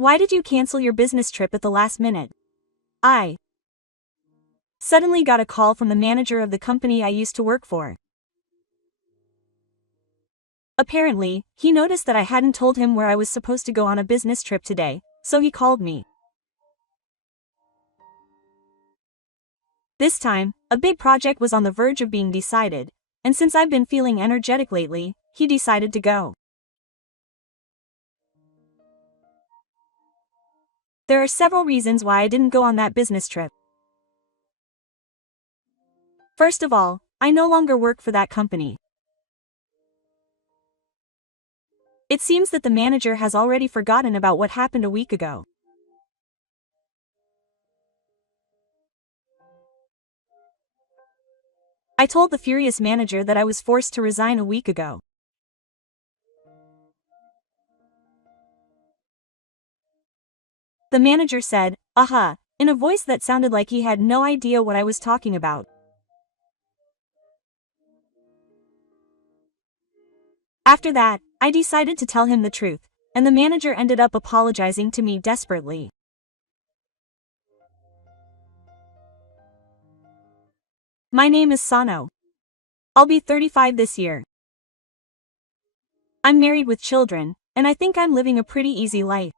Why did you cancel your business trip at the last minute? I suddenly got a call from the manager of the company I used to work for. Apparently, he noticed that I hadn't told him where I was supposed to go on a business trip today, so he called me. This time, a big project was on the verge of being decided, and since I've been feeling energetic lately, he decided to go. There are several reasons why I didn't go on that business trip. First of all, I no longer work for that company. It seems that the manager has already forgotten about what happened a week ago. I told the furious manager that I was forced to resign a week ago. The manager said, "Aha," in a voice that sounded like he had no idea what I was talking about. After that, I decided to tell him the truth, and the manager ended up apologizing to me desperately. My name is Sano. I'll be 35 this year. I'm married with children, and I think I'm living a pretty easy life.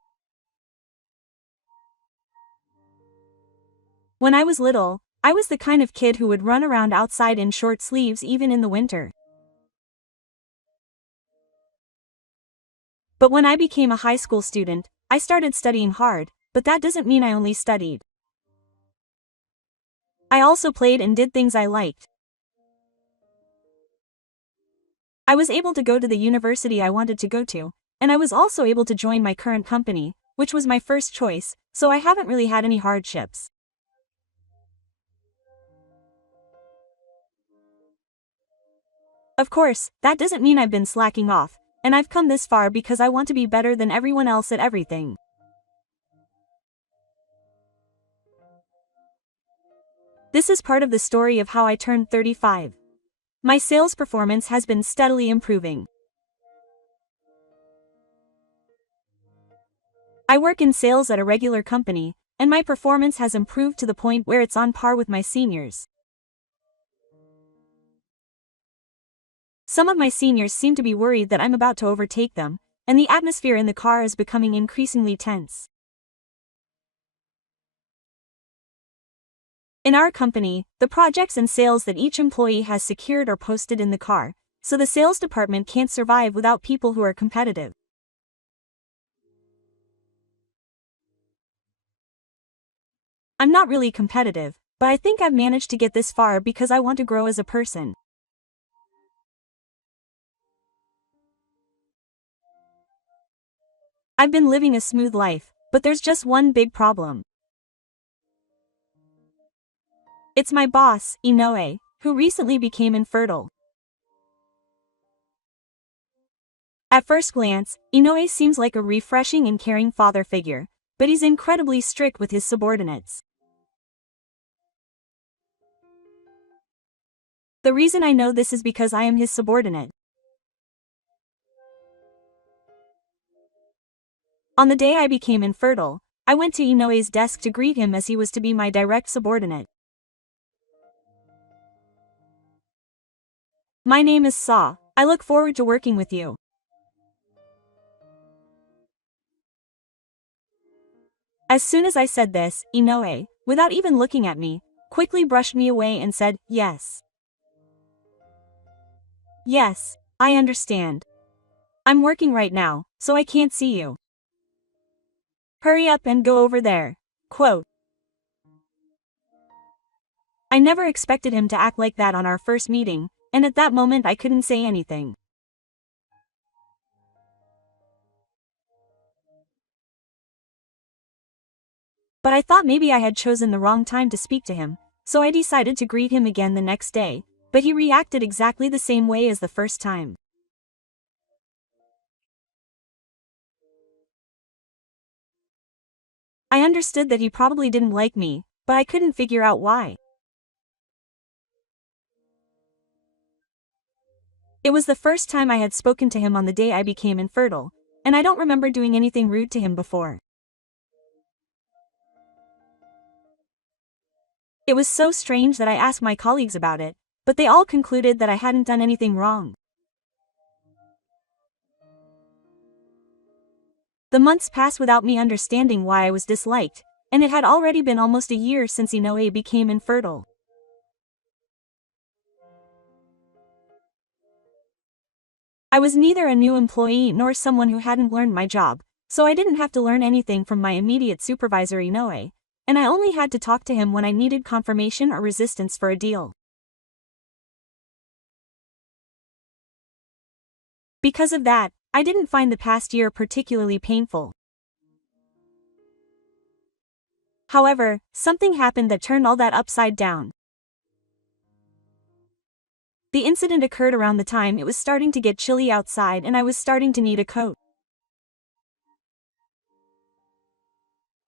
When I was little, I was the kind of kid who would run around outside in short sleeves even in the winter. But when I became a high school student, I started studying hard, but that doesn't mean I only studied. I also played and did things I liked. I was able to go to the university I wanted to go to, and I was also able to join my current company, which was my first choice, so I haven't really had any hardships. Of course, that doesn't mean I've been slacking off, and I've come this far because I want to be better than everyone else at everything. This is part of the story of how I turned 35. My sales performance has been steadily improving. I work in sales at a regular company, and my performance has improved to the point where it's on par with my seniors. Some of my seniors seem to be worried that I'm about to overtake them, and the atmosphere in the car is becoming increasingly tense. In our company, the projects and sales that each employee has secured are posted in the car, so the sales department can't survive without people who are competitive. I'm not really competitive, but I think I've managed to get this far because I want to grow as a person. I've been living a smooth life, but there's just one big problem. It's my boss, Inoue, who recently became infertile. At first glance, Inoue seems like a refreshing and caring father figure, but he's incredibly strict with his subordinates. The reason I know this is because I am his subordinate. On the day I became infertile, I went to Inoue's desk to greet him as he was to be my direct subordinate. My name is Sa. I look forward to working with you. As soon as I said this, Inoue, without even looking at me, quickly brushed me away and said, "Yes. Yes, I understand. I'm working right now, so I can't see you. Hurry up and go over there." Quote. I never expected him to act like that on our first meeting, and at that moment I couldn't say anything. But I thought maybe I had chosen the wrong time to speak to him, so I decided to greet him again the next day, but he reacted exactly the same way as the first time. I understood that he probably didn't like me, but I couldn't figure out why. It was the first time I had spoken to him on the day I became infertile, and I don't remember doing anything rude to him before. It was so strange that I asked my colleagues about it, but they all concluded that I hadn't done anything wrong. The months passed without me understanding why I was disliked, and it had already been almost a year since Inoue became infertile. I was neither a new employee nor someone who hadn't learned my job, so I didn't have to learn anything from my immediate supervisor Inoue, and I only had to talk to him when I needed confirmation or resistance for a deal. Because of that, I didn't find the past year particularly painful. However, something happened that turned all that upside down. The incident occurred around the time it was starting to get chilly outside and I was starting to need a coat.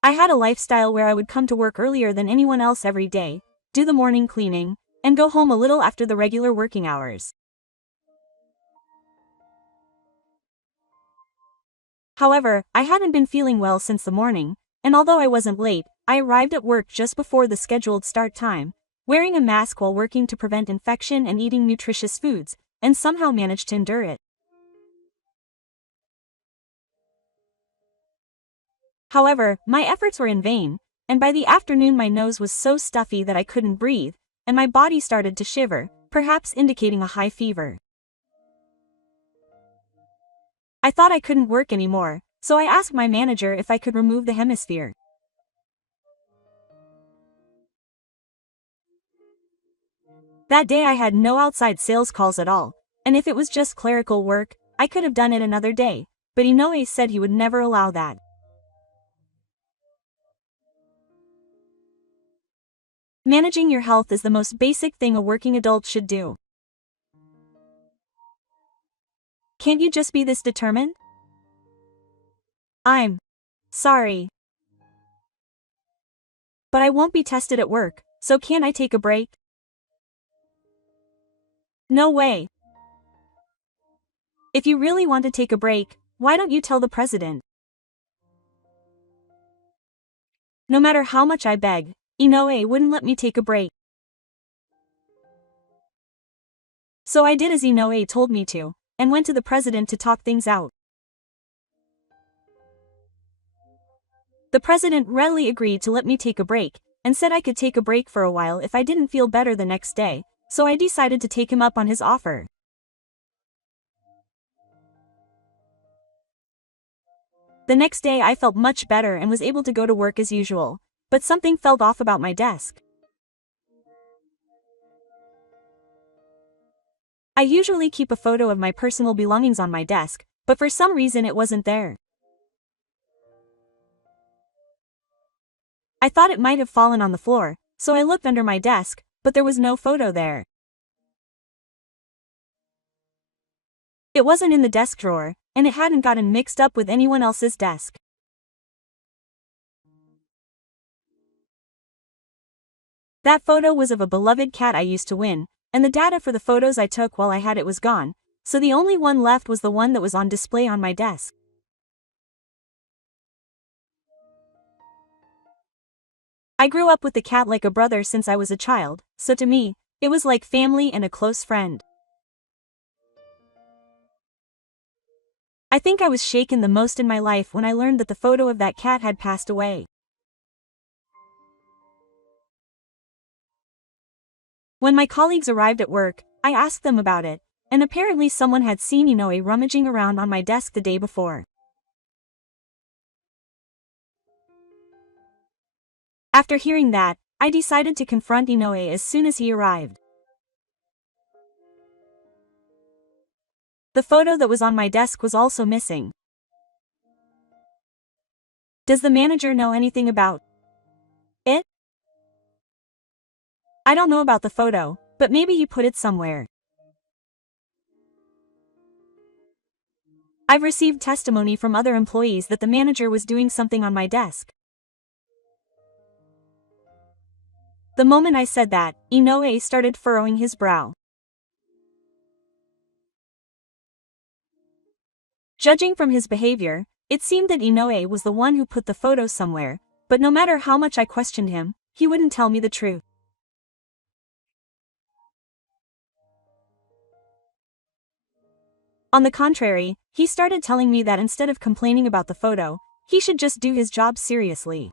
I had a lifestyle where I would come to work earlier than anyone else every day, do the morning cleaning, and go home a little after the regular working hours. However, I hadn't been feeling well since the morning, and although I wasn't late, I arrived at work just before the scheduled start time, wearing a mask while working to prevent infection and eating nutritious foods, and somehow managed to endure it. However, my efforts were in vain, and by the afternoon my nose was so stuffy that I couldn't breathe, and my body started to shiver, perhaps indicating a high fever. I thought I couldn't work anymore, so I asked my manager if I could remove the hemisphere. That day I had no outside sales calls at all, and if it was just clerical work, I could have done it another day, but Inoue said he would never allow that. Managing your health is the most basic thing a working adult should do. Can't you just be this determined? I'm sorry, but I won't be tested at work, so can't I take a break? No way. If you really want to take a break, why don't you tell the president? No matter how much I begged, Inoue wouldn't let me take a break. So I did as Inoue told me to, and went to the president to talk things out. The president readily agreed to let me take a break, and said I could take a break for a while if I didn't feel better the next day, so I decided to take him up on his offer. The next day I felt much better and was able to go to work as usual, but something felt off about my desk. I usually keep a photo of my personal belongings on my desk, but for some reason it wasn't there. I thought it might have fallen on the floor, so I looked under my desk, but there was no photo there. It wasn't in the desk drawer, and it hadn't gotten mixed up with anyone else's desk. That photo was of a beloved cat I used to win, and the data for the photos I took while I had it was gone, so the only one left was the one that was on display on my desk. I grew up with the cat like a brother since I was a child, so to me, it was like family and a close friend. I think I was shaken the most in my life when I learned that the photo of that cat had passed away. When my colleagues arrived at work, I asked them about it, and apparently someone had seen Inoue rummaging around on my desk the day before. After hearing that, I decided to confront Inoue as soon as he arrived. The photo that was on my desk was also missing. Does the manager know anything about it? I don't know about the photo, but maybe he put it somewhere. I've received testimony from other employees that the manager was doing something on my desk. The moment I said that, Inoue started furrowing his brow. Judging from his behavior, it seemed that Inoue was the one who put the photo somewhere, but no matter how much I questioned him, he wouldn't tell me the truth. On the contrary, he started telling me that instead of complaining about the photo, he should just do his job seriously.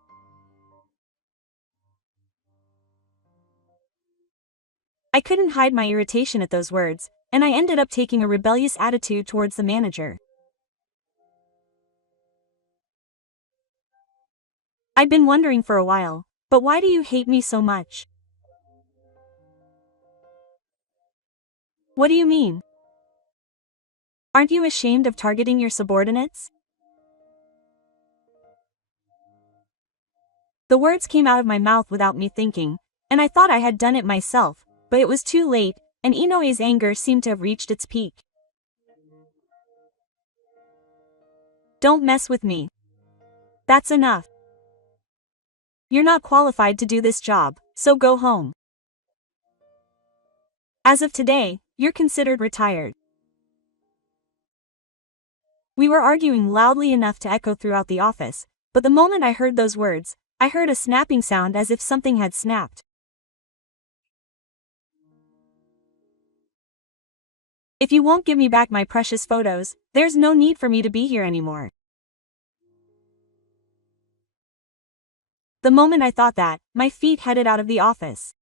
I couldn't hide my irritation at those words, and I ended up taking a rebellious attitude towards the manager. I'd been wondering for a while, but why do you hate me so much? What do you mean? Aren't you ashamed of targeting your subordinates? The words came out of my mouth without me thinking, and I thought I had done it myself, but it was too late, and Inoue's anger seemed to have reached its peak. Don't mess with me. That's enough. You're not qualified to do this job, so go home. As of today, you're considered retired. We were arguing loudly enough to echo throughout the office, but the moment I heard those words, I heard a snapping sound as if something had snapped. If you won't give me back my precious photos, there's no need for me to be here anymore. The moment I thought that, my feet headed out of the office.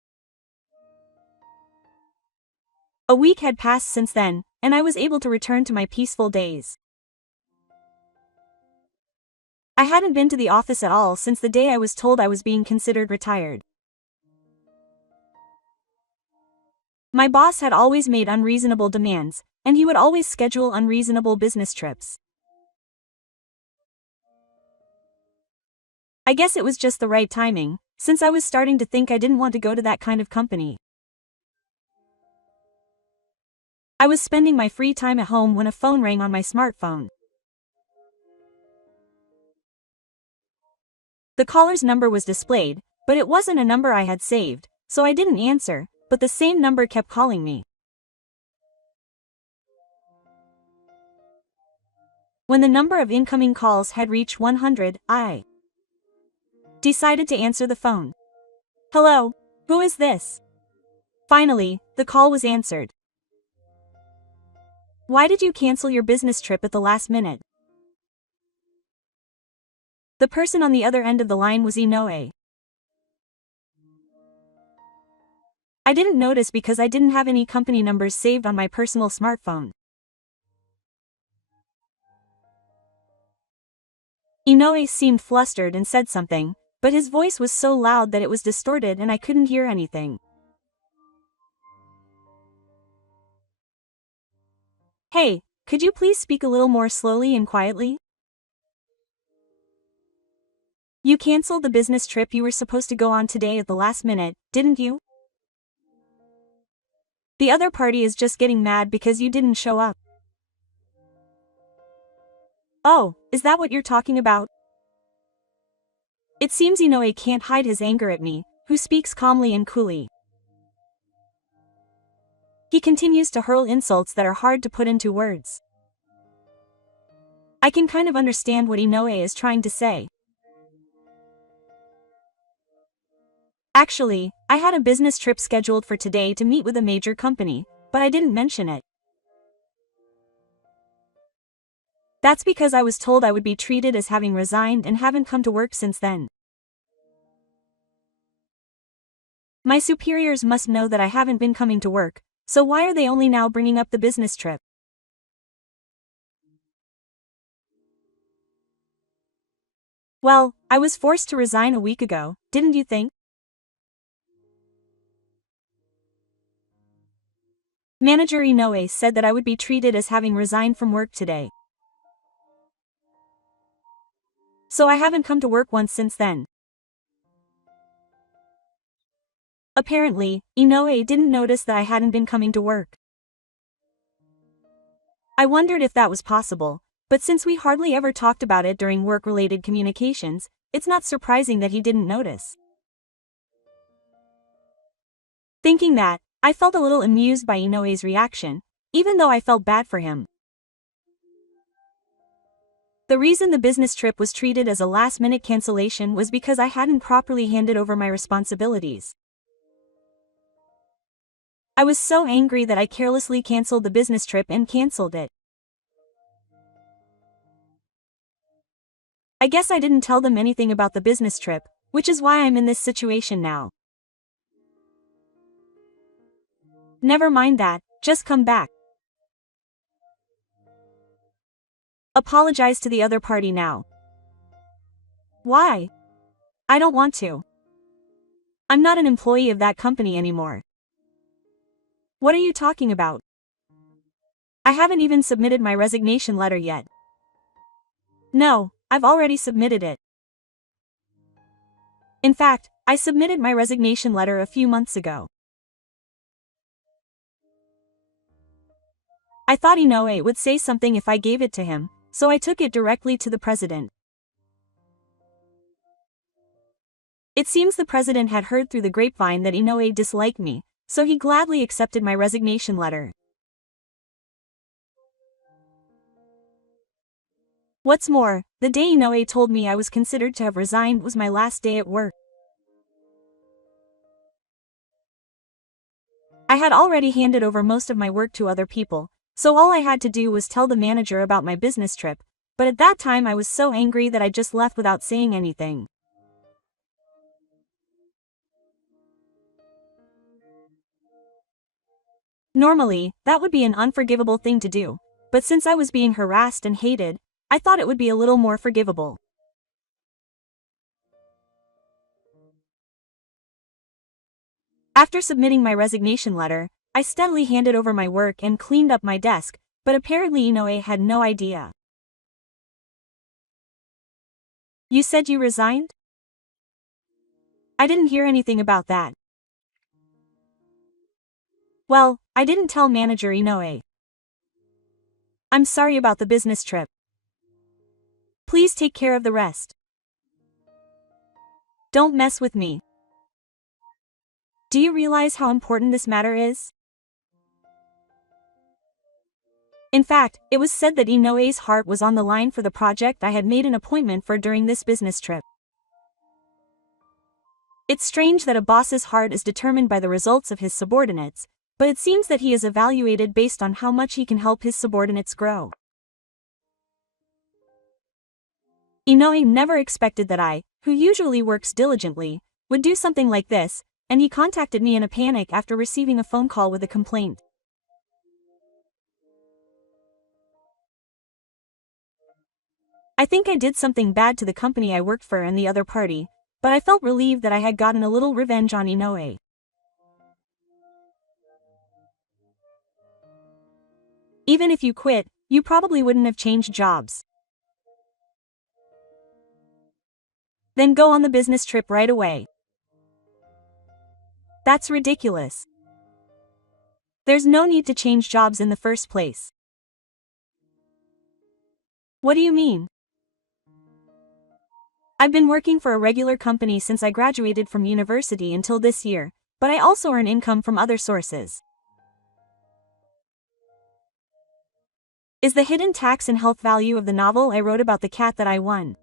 A week had passed since then, and I was able to return to my peaceful days. I hadn't been to the office at all since the day I was told I was being considered retired. My boss had always made unreasonable demands, and he would always schedule unreasonable business trips. I guess it was just the right timing, since I was starting to think I didn't want to go to that kind of company. I was spending my free time at home when a phone rang on my smartphone. The caller's number was displayed, but it wasn't a number I had saved, so I didn't answer, but the same number kept calling me. When the number of incoming calls had reached 100, I decided to answer the phone. Hello, who is this? Finally, the call was answered. Why did you cancel your business trip at the last minute? The person on the other end of the line was Inoue. I didn't notice because I didn't have any company numbers saved on my personal smartphone. Inoue seemed flustered and said something, but his voice was so loud that it was distorted and I couldn't hear anything. Hey, could you please speak a little more slowly and quietly? You canceled the business trip you were supposed to go on today at the last minute, didn't you? The other party is just getting mad because you didn't show up. Oh, is that what you're talking about? It seems Inoue can't hide his anger at me, who speaks calmly and coolly. He continues to hurl insults that are hard to put into words. I can kind of understand what Inoue is trying to say. Actually, I had a business trip scheduled for today to meet with a major company, but I didn't mention it. That's because I was told I would be treated as having resigned and haven't come to work since then. My superiors must know that I haven't been coming to work, so why are they only now bringing up the business trip? Well, I was forced to resign a week ago, didn't you think? Manager Inoue said that I would be treated as having resigned from work today. So I haven't come to work once since then. Apparently, Inoue didn't notice that I hadn't been coming to work. I wondered if that was possible, but since we hardly ever talked about it during work-related communications, it's not surprising that he didn't notice. Thinking that, I felt a little amused by Inoue's reaction, even though I felt bad for him. The reason the business trip was treated as a last-minute cancellation was because I hadn't properly handed over my responsibilities. I was so angry that I carelessly canceled the business trip and canceled it. I guess I didn't tell them anything about the business trip, which is why I'm in this situation now. Never mind that, just come back. Apologize to the other party now. Why? I don't want to. I'm not an employee of that company anymore. What are you talking about? I haven't even submitted my resignation letter yet. No, I've already submitted it. In fact, I submitted my resignation letter a few months ago. I thought Inoue would say something if I gave it to him, so I took it directly to the president. It seems the president had heard through the grapevine that Inoue disliked me, so he gladly accepted my resignation letter. What's more, the day Inoue told me I was considered to have resigned was my last day at work. I had already handed over most of my work to other people, so all I had to do was tell the manager about my business trip, but at that time I was so angry that I just left without saying anything. Normally, that would be an unforgivable thing to do, but since I was being harassed and hated, I thought it would be a little more forgivable. After submitting my resignation letter, I steadily handed over my work and cleaned up my desk, but apparently Inoue had no idea. You said you resigned? I didn't hear anything about that. Well, I didn't tell manager Inoue. I'm sorry about the business trip. Please take care of the rest. Don't mess with me. Do you realize how important this matter is? In fact, it was said that Inoue's heart was on the line for the project I had made an appointment for during this business trip. It's strange that a boss's heart is determined by the results of his subordinates, but it seems that he is evaluated based on how much he can help his subordinates grow. Inoue never expected that I, who usually works diligently, would do something like this, and he contacted me in a panic after receiving a phone call with a complaint. I think I did something bad to the company I worked for and the other party, but I felt relieved that I had gotten a little revenge on Inoue. Even if you quit, you probably wouldn't have changed jobs. Then go on the business trip right away. That's ridiculous. There's no need to change jobs in the first place. What do you mean? I've been working for a regular company since I graduated from university until this year, but I also earn income from other sources. Is the hidden tax and health value of the novel I wrote about the cat that I won?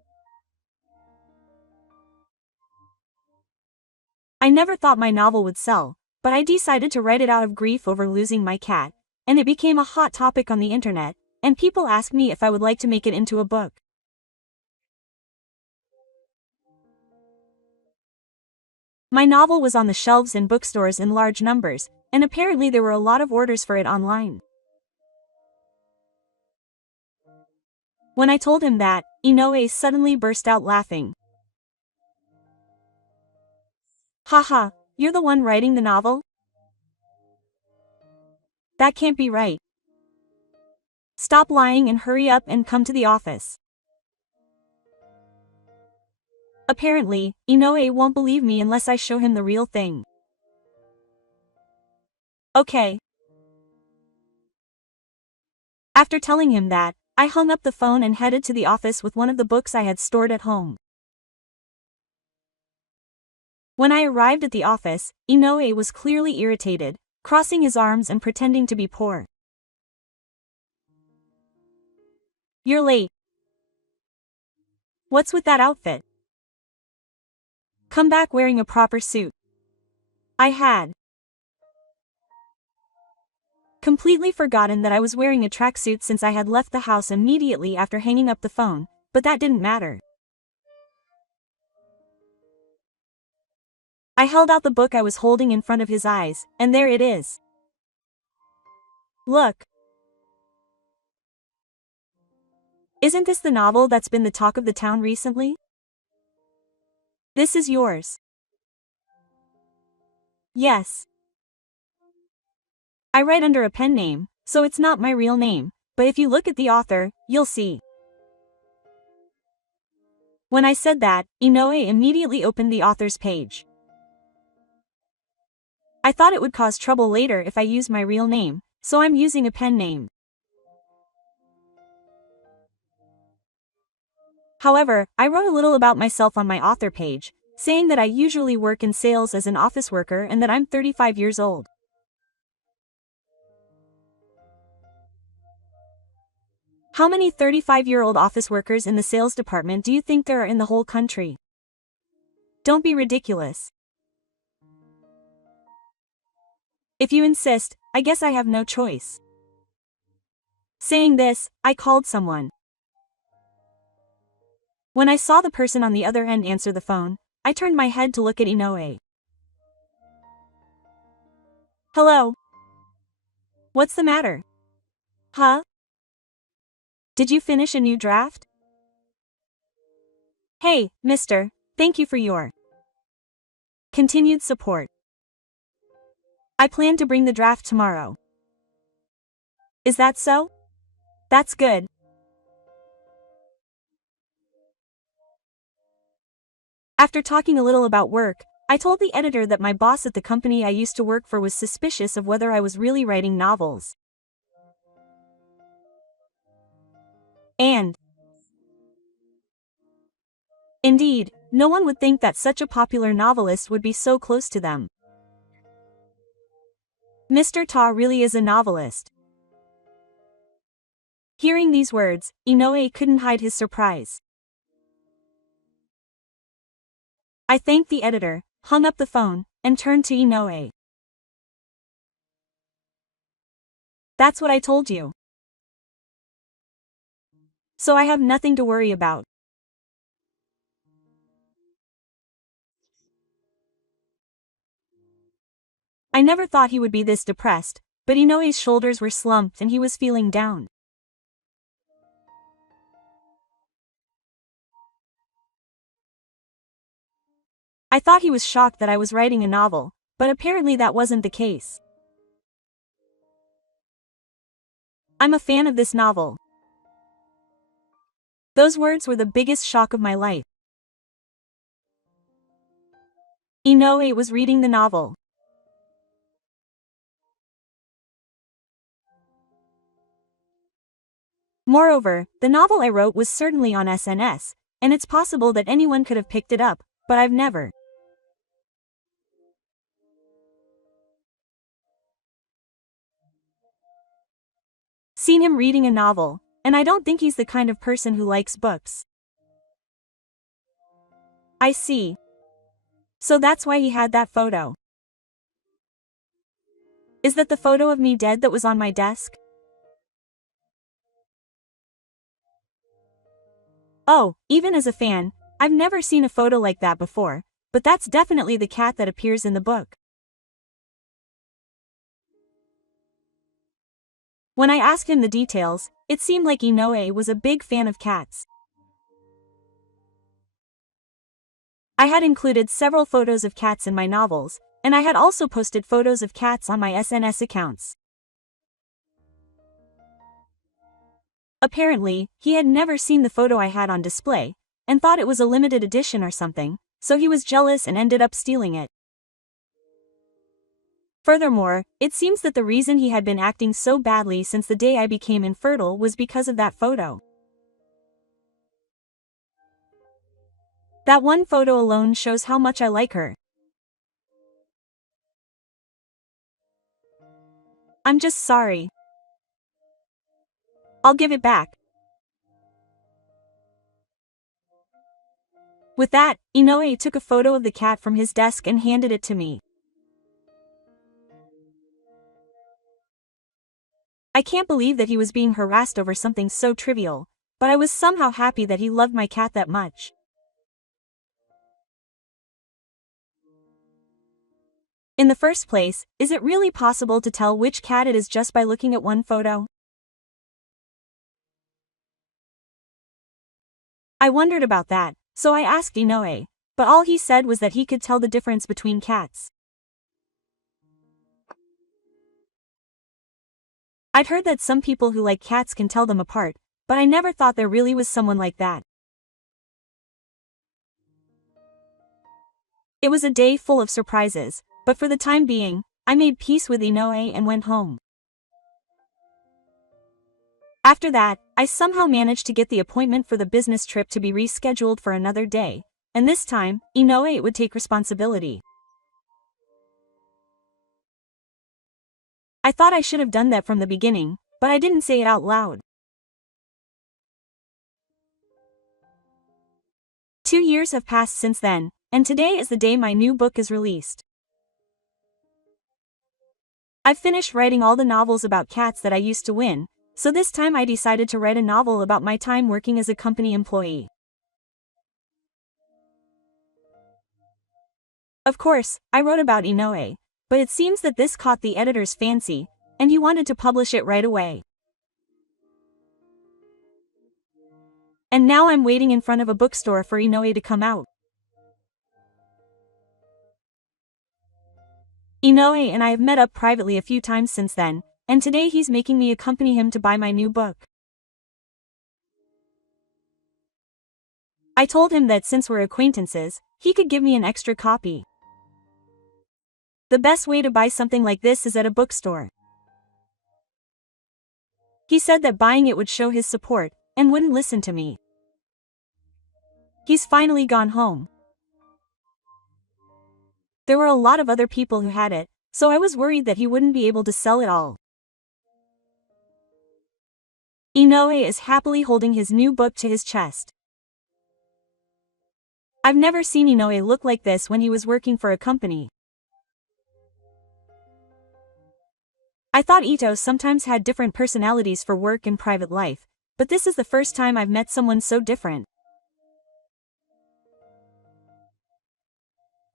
I never thought my novel would sell, but I decided to write it out of grief over losing my cat, and it became a hot topic on the internet, and people asked me if I would like to make it into a book. My novel was on the shelves in bookstores in large numbers, and apparently there were a lot of orders for it online. When I told him that, Inoue suddenly burst out laughing. Haha, you're the one writing the novel? That can't be right. Stop lying and hurry up and come to the office. Apparently, Inoue won't believe me unless I show him the real thing. Okay. After telling him that, I hung up the phone and headed to the office with one of the books I had stored at home. When I arrived at the office, Inoue was clearly irritated, crossing his arms and pretending to be poor. You're late. What's with that outfit? Come back wearing a proper suit. I had completely forgotten that I was wearing a tracksuit since I had left the house immediately after hanging up the phone, but that didn't matter. I held out the book I was holding in front of his eyes, and there it is. Look. Isn't this the novel that's been the talk of the town recently? This is yours. Yes. I write under a pen name, so it's not my real name, but if you look at the author, you'll see. When I said that, Inoue immediately opened the author's page. I thought it would cause trouble later if I used my real name, so I'm using a pen name. However, I wrote a little about myself on my author page, saying that I usually work in sales as an office worker and that I'm 35 years old. How many 35-year-old office workers in the sales department do you think there are in the whole country? Don't be ridiculous. If you insist, I guess I have no choice. Saying this, I called someone. When I saw the person on the other end answer the phone, I turned my head to look at Inoue. Hello. What's the matter? Huh? Did you finish a new draft? Hey, mister, thank you for your continued support. I plan to bring the draft tomorrow. Is that so? That's good. After talking a little about work, I told the editor that my boss at the company I used to work for was suspicious of whether I was really writing novels. And indeed, no one would think that such a popular novelist would be so close to them. Mr. Ta really is a novelist. Hearing these words, Inoue couldn't hide his surprise. I thanked the editor, hung up the phone, and turned to Inoue. That's what I told you. So I have nothing to worry about. I never thought he would be this depressed, but Inoue's shoulders were slumped and he was feeling down. I thought he was shocked that I was writing a novel, but apparently that wasn't the case. I'm a fan of this novel. Those words were the biggest shock of my life. Inoue was reading the novel. Moreover, the novel I wrote was certainly on SNS, and it's possible that anyone could have picked it up, but I've never seen him reading a novel, and I don't think he's the kind of person who likes books. I see. So that's why he had that photo. Is that the photo of me dead that was on my desk? Oh, even as a fan, I've never seen a photo like that before, but that's definitely the cat that appears in the book. When I asked him the details, it seemed like Inoue was a big fan of cats. I had included several photos of cats in my novels, and I had also posted photos of cats on my SNS accounts. Apparently, he had never seen the photo I had on display, and thought it was a limited edition or something, so he was jealous and ended up stealing it. Furthermore, it seems that the reason he had been acting so badly since the day I became infertile was because of that photo. That one photo alone shows how much I like her. I'm just sorry. I'll give it back. With that, Inoue took a photo of the cat from his desk and handed it to me. I can't believe that he was being harassed over something so trivial, but I was somehow happy that he loved my cat that much. In the first place, is it really possible to tell which cat it is just by looking at one photo? I wondered about that, so I asked Inoue, but all he said was that he could tell the difference between cats. I'd heard that some people who like cats can tell them apart, but I never thought there really was someone like that. It was a day full of surprises, but for the time being, I made peace with Inoue and went home. After that, I somehow managed to get the appointment for the business trip to be rescheduled for another day, and this time, Inoue would take responsibility. I thought I should have done that from the beginning, but I didn't say it out loud. 2 years have passed since then, and today is the day my new book is released. I've finished writing all the novels about cats that I used to win, so this time I decided to write a novel about my time working as a company employee. Of course, I wrote about Inoue, but it seems that this caught the editor's fancy, and he wanted to publish it right away. And now I'm waiting in front of a bookstore for Inoue to come out. Inoue and I have met up privately a few times since then, and today he's making me accompany him to buy my new book. I told him that since we're acquaintances, he could give me an extra copy. The best way to buy something like this is at a bookstore. He said that buying it would show his support, and wouldn't listen to me. He's finally gone home. There were a lot of other people who had it, so I was worried that he wouldn't be able to sell it all. Inoue is happily holding his new book to his chest. I've never seen Inoue look like this when he was working for a company. I thought Ito sometimes had different personalities for work and private life, but this is the first time I've met someone so different.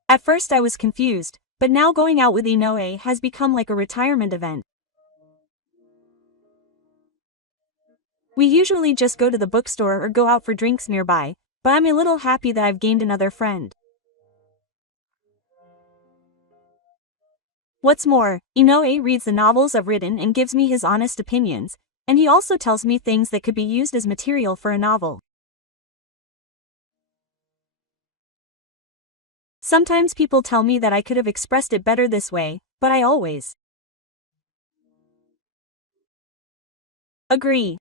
At first I was confused, but now going out with Inoue has become like a retirement event. We usually just go to the bookstore or go out for drinks nearby, but I'm a little happy that I've gained another friend. What's more, Inoue reads the novels I've written and gives me his honest opinions, and he also tells me things that could be used as material for a novel. Sometimes people tell me that I could have expressed it better this way, but I always agree.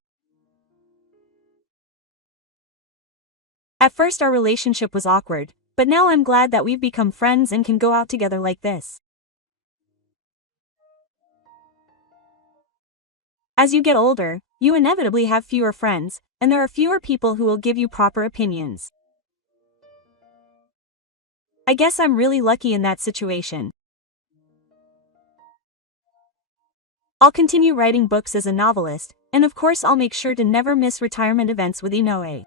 At first our relationship was awkward, but now I'm glad that we've become friends and can go out together like this. As you get older, you inevitably have fewer friends, and there are fewer people who will give you proper opinions. I guess I'm really lucky in that situation. I'll continue writing books as a novelist, and of course I'll make sure to never miss retirement events with Inoue.